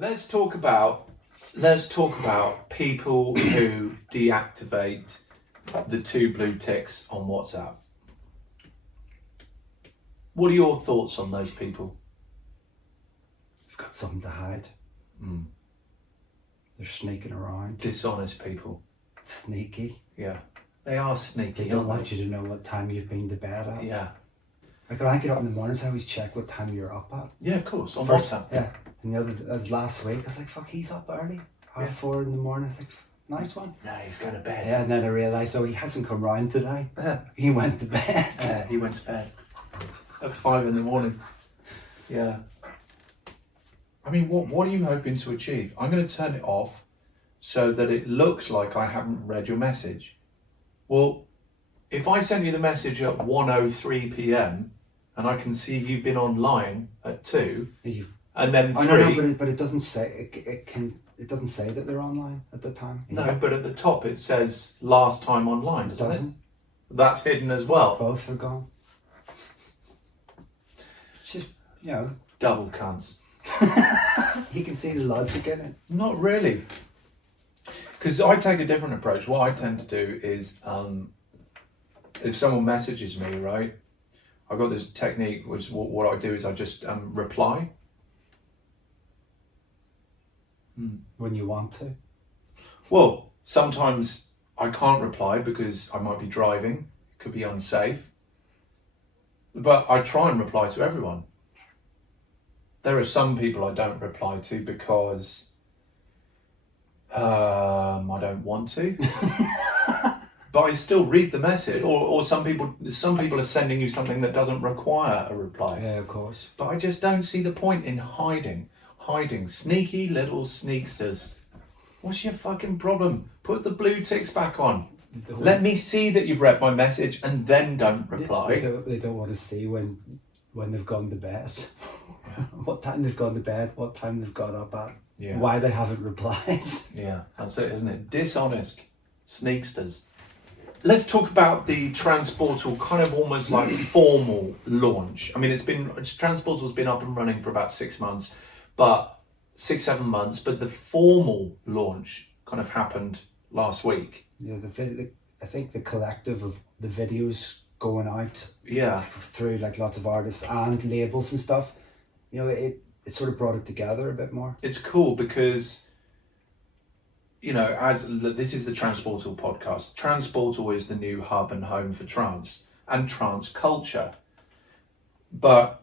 Let's talk about people who deactivate the 2 blue ticks on WhatsApp. What are your thoughts on those people? They've got something to hide. They're sneaking around. Dishonest people. Sneaky. Yeah. They are sneaky. They don't want you to know what time you've been to bed at. Yeah. Like when I get up in the mornings, I always check what time you're up at. Yeah, of course. On WhatsApp. Yeah. And that was last week. I was like, fuck, he's up early. 4:30 in the morning. I was like, nice one. No, he's going to bed. Yeah, and then I realised, he hasn't come round today. He went to bed. He went to bed at 5 in the morning. Yeah. I mean, what are you hoping to achieve? I'm going to turn it off so that it looks like I haven't read your message. Well, if I send you the message at 1:03 p.m. and I can see you've been online at 2, and then 3. No, but it doesn't say it doesn't say that they're online at the time. No, but at the top it says last time online, doesn't it? That's hidden as well. Both are gone. It's just, double cunts. You can see the logic in it. Not really. Because I take a different approach. What I tend to do is, if someone messages me, right, I've got this technique, which what I do is I just reply. When you want to. Well, sometimes I can't reply because I might be driving. It could be unsafe. But I try and reply to everyone. There are some people I don't reply to because I don't want to. But I still read the message, or some people are sending you something that doesn't require a reply. Yeah, of course. But I just don't see the point in hiding. Sneaky little sneaksters. What's your fucking problem? Put the blue ticks back on. Let me see that you've read my message and then don't reply. They don't want to see when they've gone to bed. What time they've gone to bed, what time they've got up at, why they haven't replied. Yeah, that's it, isn't it? Dishonest sneaksters. Let's talk about the Tranceportal kind of almost like formal launch. I mean, Tranceportal's been up and running for about 6 months, but 6-7 months, but the formal launch kind of happened last week. Yeah, I think the collective of the videos going out through like lots of artists and labels and stuff, it sort of brought it together a bit more. It's cool because, as this is the Tranceportal podcast. Tranceportal is the new hub and home for trance and trance culture. But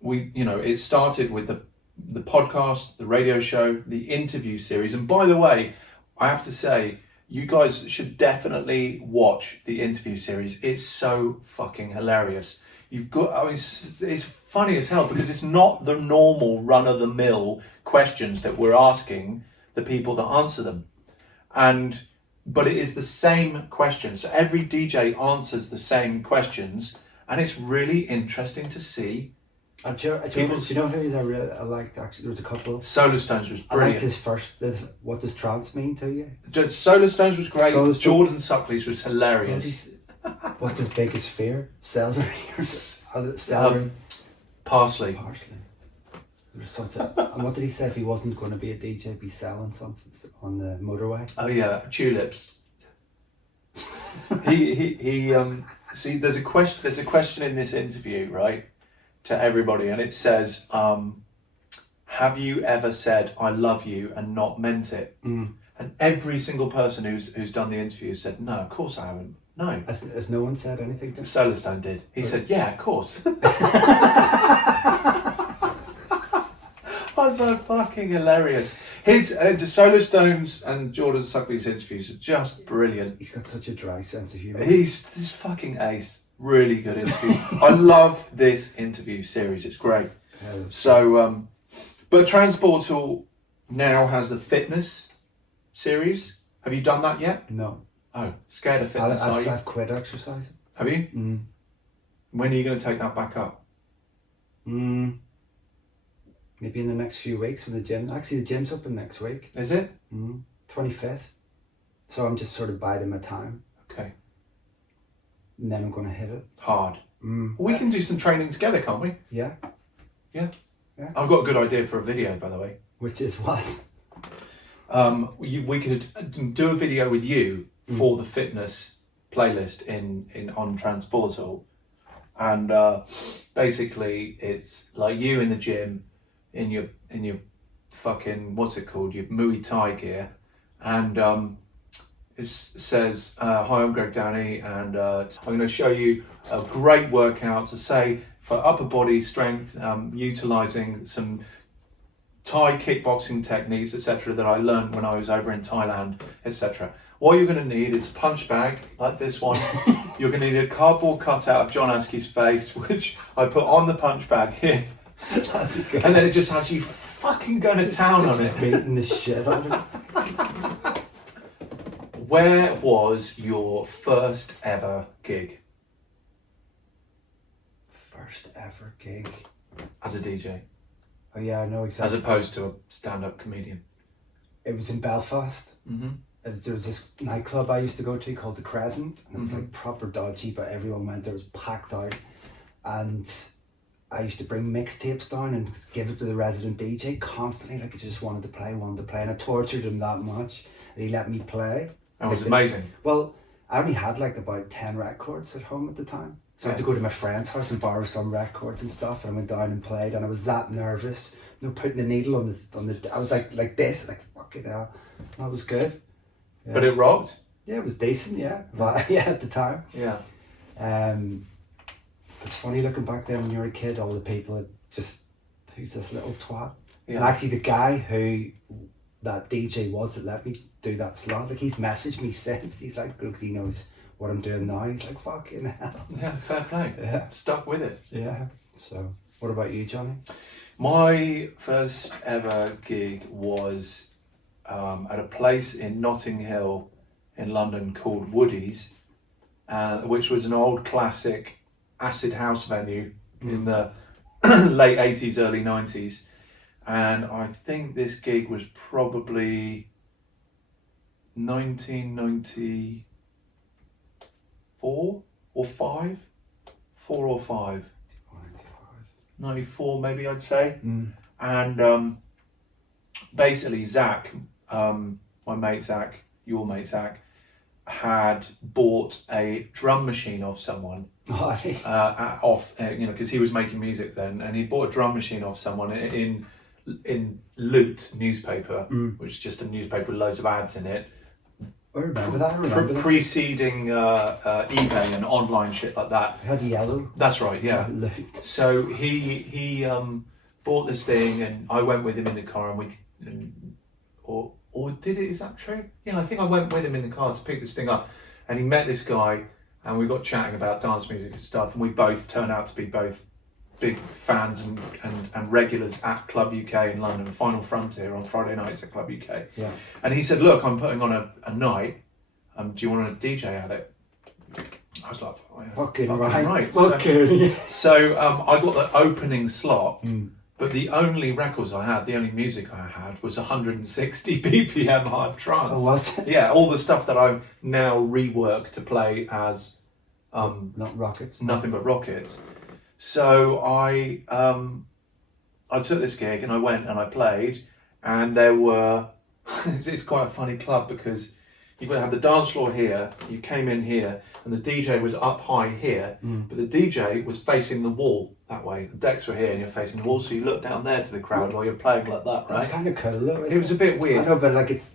it started with the podcast, the radio show, the interview series. And by the way, I have to say, you guys should definitely watch the interview series. It's so fucking hilarious. It's funny as hell because it's not the normal run-of-the-mill questions that we're asking the people that answer them. But it is the same questions. So every DJ answers the same questions, and it's really interesting to see. Do you know who I liked? Actually, there was a couple. Solarstones was brilliant. I liked his first. What does trance mean to you? Solarstones was great. Jordan Suckley's was hilarious. What's his biggest fear? Celery. Celery. Parsley. There was something. And what did he say if he wasn't going to be a DJ? He'd be selling something on the motorway. Oh yeah, tulips. he see. There's a question in this interview, right? To everybody, and it says, have you ever said I love you and not meant it? And every single person who's done the interview said, no, of course I haven't. No. Has no one said anything to him? Solarstone did. He said, yeah, of course. That's so fucking hilarious. His Solarstone's and Jordan Suckley's interviews are just brilliant. He's got such a dry sense of humour. He's this fucking ace. Really good interview. I love this interview series. It's great. So, but Tranceportal now has the fitness series. Have you done that yet? No. Oh, scared of fitness, are you? I've quit exercising. Have you? When are you going to take that back up? Maybe in the next few weeks when the gym. Actually, the gym's open next week. Is it? 25th. So I'm just sort of biding my time. Okay. And then I'm going to hit it. Hard. We can do some training together, can't we? Yeah. Yeah. Yeah. I've got a good idea for a video, by the way. Which is what? We could do a video with you for the fitness playlist in on Tranceportal, and basically it's like you in the gym in your fucking, what's it called, your Muay Thai gear, and it says, hi, I'm Greg Downey, and I'm going to show you a great workout to say for upper body strength, utilising some Thai kickboxing techniques, etc., that I learned when I was over in Thailand, etc. What you're going to need is a punch bag like this one. You're going to need a cardboard cutout of John Askew's face, which I put on the punch bag here, and then it just has you fucking going to town on it, beating the shit out of it. Where was your first ever gig? First ever gig as a DJ? Oh yeah, I know exactly. As opposed to a stand-up comedian. It was in Belfast. Mm-hmm. There was this nightclub I used to go to called the Crescent, and it was like proper dodgy, but everyone went there. It was packed out, and I used to bring mixtapes down and give it to the resident DJ constantly. Like I just wanted to play, and I tortured him that much, and he let me play. That was amazing. Well, I only had like about 10 records at home at the time. So I had to go to my friend's house and borrow some records and stuff, and I went down and played, and I was that nervous. You know, putting the needle on the I was like this, like fucking hell. That was good. Yeah. But it rocked? Yeah, it was decent, yeah. But yeah, at the time. Yeah. It's funny looking back then when you were a kid, all the people that just, who's this little twat? Yeah. And actually the guy who that DJ was that let me do that slot, like he's messaged me since. He's like, because he knows what I'm doing now. He's like, fucking hell. Yeah, fair play. Yeah. Stuck with it. Yeah. So, what about you, Johnny? My first ever gig was at a place in Notting Hill in London called Woody's, which was an old classic acid house venue in the late 80s, early 90s. And I think this gig was probably 1994 or 5? 4 or 5. 94 maybe, I'd say. And basically Zach, my mate Zach, your mate Zach, had bought a drum machine off someone, because he was making music then, and he bought a drum machine off someone in Loot newspaper, which is just a newspaper with loads of ads in it. I remember that. Preceding eBay and online shit like that. It had yellow. That's right, yeah. So he bought this thing, and I went with him in the car, or did it? Is that true? Yeah, I think I went with him in the car to pick this thing up, and he met this guy, and we got chatting about dance music and stuff, and we both turned out to be both big fans and regulars at Club UK in London, Final Frontier on Friday nights at Club UK. Yeah. And he said, look, I'm putting on a night, do you want to DJ at it? I was like, fucking right. So I got the opening slot, but the only records I had, the only music I had was 160 BPM hard trance. Oh, was it? Yeah, all the stuff that I've now reworked to play as not rockets. Nothing but rockets. So I took this gig and I went and I played, and there were it's quite a funny club because you would have the dance floor here, you came in here, and the DJ was up high here, but the DJ was facing the wall that way. The decks were here and you're facing the wall, so you look down there to the crowd while you're playing like that, right? It's kind of cool though. It was a bit weird. I know, but like it's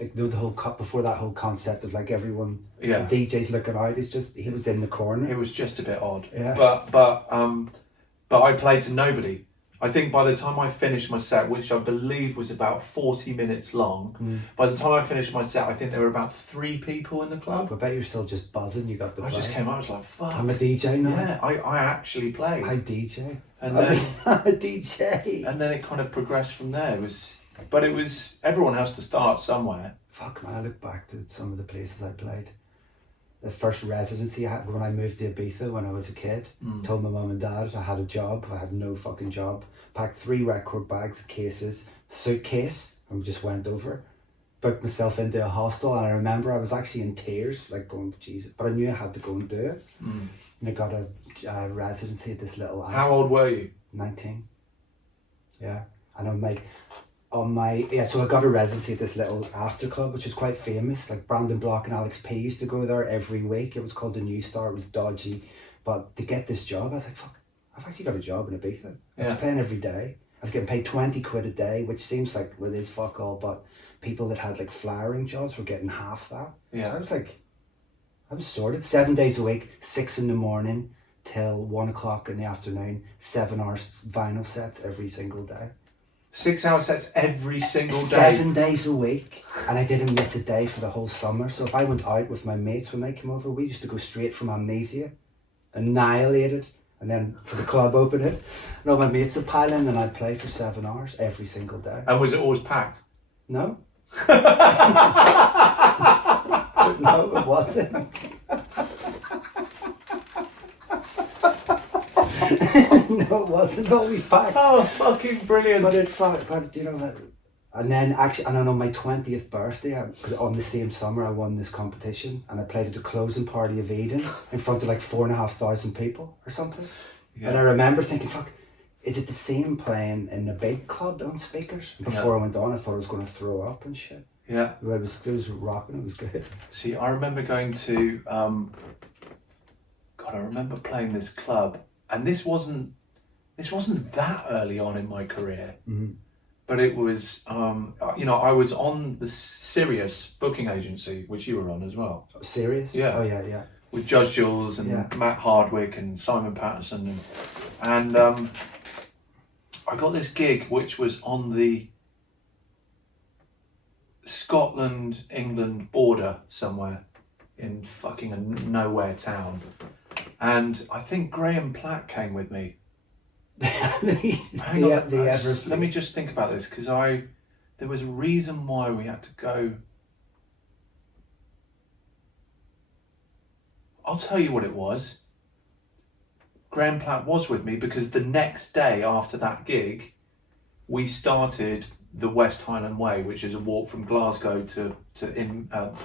like the whole before that whole concept of like everyone, the DJ's looking out. It's just he was in the corner. It was just a bit odd. Yeah. But I played to nobody. I think by the time I finished my set, which I believe was about 40 minutes long, by the time I finished my set, I think there were about 3 people in the club. I bet you're still just buzzing. You got the. I just came out. I was like, "Fuck! I'm a DJ now." Yeah, I actually played. I DJ. And then I'm a DJ. And then it kind of progressed from there. It was everyone has to start somewhere. Fuck man, I look back to some of the places I played. The first residency I had when I moved to Ibiza when I was a kid. Told my mum and dad I had a job. I had no fucking job. Packed 3 record bags, cases, suitcase, and we just went over. Booked myself into a hostel, and I remember I was actually in tears, like going, Jesus, but I knew I had to go and do it. And I got a residency at this little. How old were you? 19. Yeah. And so I got a residency at this little after club, which is quite famous. Like Brandon Block and Alex P used to go there every week. It was called the New Star. It was dodgy. But to get this job, I was like, fuck, I've actually got a job in Ibiza. I was playing every day. I was getting paid 20 quid a day, which seems like, well, it is fuck all, but people that had like flyering jobs were getting half that. Yeah. So I was like, I was sorted. 7 days a week, 6 in the morning till 1 o'clock in the afternoon, 7 hours vinyl sets every single day. 6 hour sets every single day? 7 days a week, and I didn't miss a day for the whole summer. So if I went out with my mates when they came over, we used to go straight from Amnesia, annihilated, and then for the club open it. And all my mates would pile in, and I'd play for 7 hours every single day. And was it always packed? No. No, it wasn't. No, it wasn't always packed. Oh, fucking brilliant. But you know that. And then actually, and on my 20th birthday, on the same summer, I won this competition, and I played at the closing party of Eden in front of like 4,500 people or something. Yeah. And I remember thinking, fuck, is it the same playing in the big club on speakers? And before I went on, I thought I was going to throw up and shit. Yeah. It was rocking, it was good. See, I remember going to, I remember playing this club, and this wasn't that early on in my career, but it was, I was on the Sirius booking agency, which you were on as well. Sirius? Yeah. Oh yeah. With Judge Jules and Matt Hardwick and Simon Patterson, and I got this gig which was on the Scotland-England border somewhere in fucking a nowhere town, and I think Graham Platt came with me. Hang on, let me just think about this, because there was a reason why we had to go. I'll tell you what it was. Graham Platt was with me because the next day after that gig, we started the West Highland Way, which is a walk from Glasgow to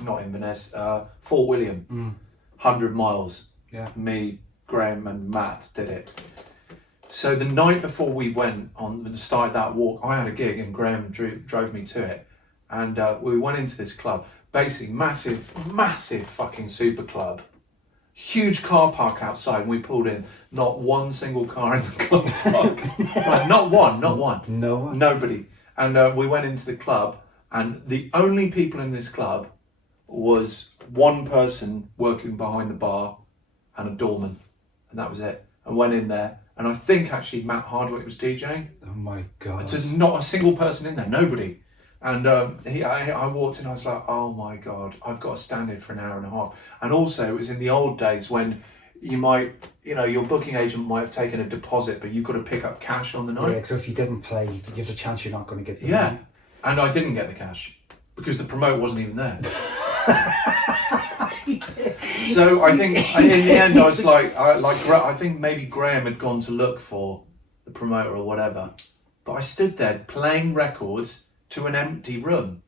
not Inverness, Fort William, 100 miles. Yeah. Me, Graham and Matt did it. So the night before we went on to start that walk, I had a gig and Graham drove me to it. And we went into this club, basically massive fucking super club. Huge car park outside, and we pulled in. Not one single car in the car park. Right, not one. No one. Nobody. And we went into the club, and the only people in this club was one person working behind the bar and a doorman, and that was it. I went in there, and I think actually Matt Hardwick was DJing. Oh my God. There's not a single person in there, nobody. And I walked in, I was like, oh my God, I've got to stand here for an hour and a half. And also, it was in the old days when you might, your booking agent might have taken a deposit, but you've got to pick up cash on the night. Yeah, because if you didn't play, there's a chance you're not going to get the money. money. And I didn't get the cash because the promoter wasn't even there. So I think in the end, I was I think maybe Graham had gone to look for the promoter or whatever. But I stood there playing records to an empty room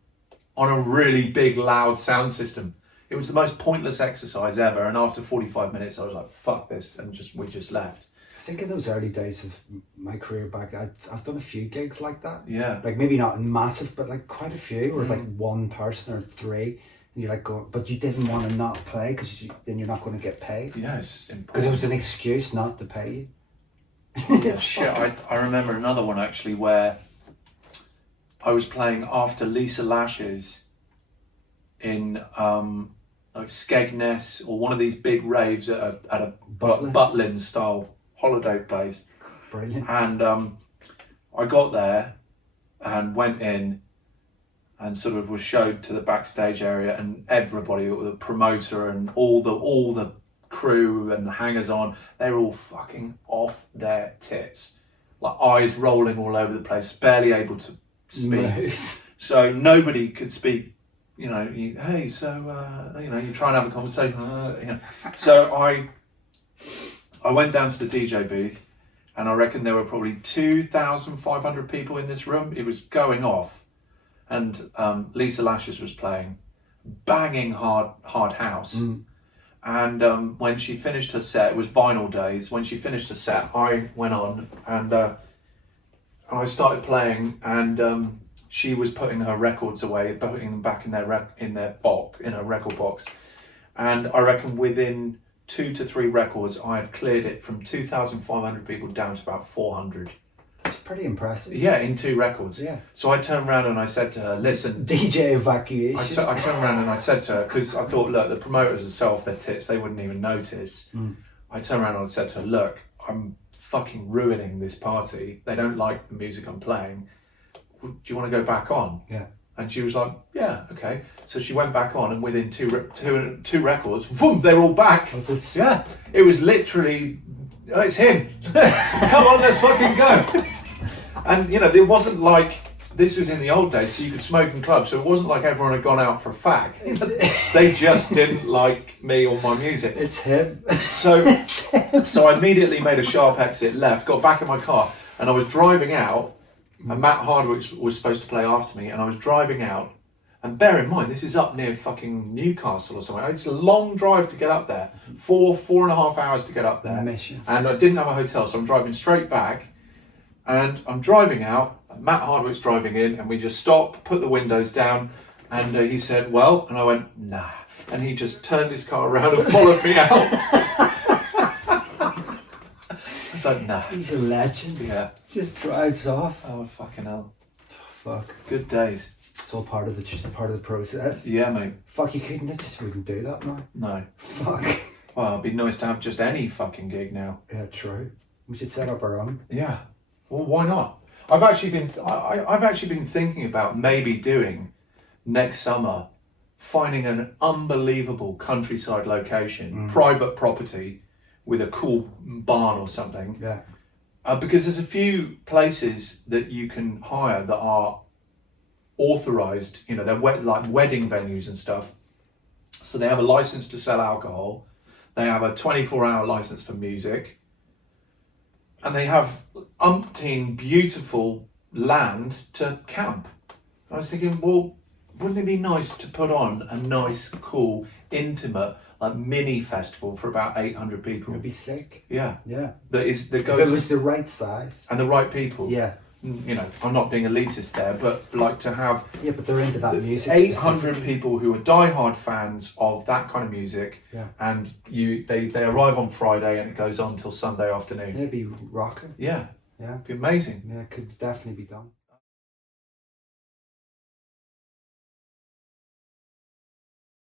on a really big, loud sound system. It was the most pointless exercise ever. And after 45 minutes, I was like, fuck this. And we just left. I think in those early days of my career back, I've done a few gigs like that. Yeah. Like maybe not massive, but like quite a few where it's like one person or three. And you're like going, but you didn't want to not play because then you're not going to get paid. Yes, because it was an excuse not to pay you. Oh, shit, I remember another one actually where I was playing after Lisa Lashes in like Skegness or one of these big raves at a Butlin style holiday place. Brilliant. And I got there and went in and sort of was showed to the backstage area, and everybody, the promoter and all the crew and the hangers-on, they were all fucking off their tits. Like eyes rolling all over the place, barely able to speak. No. So nobody could speak, hey, so, you try and have a conversation. So I went down to the DJ booth, and I reckon there were probably 2,500 people in this room. It was going off. And Lisa Lashes was playing, banging hard house. And when she finished her set, it was Vinyl Days. When she finished her set, I went on and I started playing, and she was putting her records away, putting them back in their her record box, and I reckon within 2 to 3 records, I had cleared it from 2,500 people down to about 400. That's pretty impressive. Yeah, in 2 records. Yeah. So I turned around and I said to her, listen... DJ evacuation. I turned around and I said to her, because I thought, look, the promoters are so off their tits, they wouldn't even notice. I turned around and I said to her, look, I'm fucking ruining this party. They don't like the music I'm playing. Do you want to go back on? Yeah. And she was like, yeah, okay. So she went back on, and within two records, boom, they're all back. Yeah. It was literally, oh, it's him. Come on, let's fucking go. And, you know, it wasn't like, this was in the old days, so you could smoke in clubs, so it wasn't like everyone had gone out for a fag. They just didn't like me or my music. It's him. So I immediately made a sharp exit, left, got back in my car, and I was driving out, and Matt Hardwick was supposed to play after me, and I was driving out, and bear in mind, this is up near fucking Newcastle or somewhere. It's a long drive to get up there. 4.5 hours to get up there. Mission. And I didn't have a hotel, so I'm driving straight back, and I'm driving out, Matt Hardwick's driving in, and we just stopped, put the windows down, and he said, well, and I went, nah. And he just turned his car around and followed me out. I was like, nah. He's a legend. Yeah. Just drives off. Oh, fucking hell. Fuck. Good days. It's all part of the process. Yeah, mate. Fuck, you couldn't. I just wouldn't do that now. No. Fuck. Well, it'd be nice to have just any fucking gig now. Yeah, true. We should set up our own. Yeah. Well, why not? I've actually been thinking about maybe doing next summer, finding an unbelievable countryside location, private property with a cool barn or something. Yeah. Because there's a few places that you can hire that are authorized, you know, they're like wedding venues and stuff. So they have a license to sell alcohol. They have a 24-hour license for music. And they have umpteen beautiful land to camp. I was thinking, well, wouldn't it be nice to put on a nice, cool, intimate, like mini festival for about 800 people? It'd be sick. Yeah. Yeah. That If it was the right size. and the right people. Yeah. You know, I'm not being elitist there, but like to have Yeah, but they're into that music. 800 specifically. people who are diehard fans of that kind of music, Yeah. and they arrive on Friday and it goes on till Sunday afternoon. It'd be rocking. Yeah, Yeah. it'd be amazing. Yeah, it could definitely be done.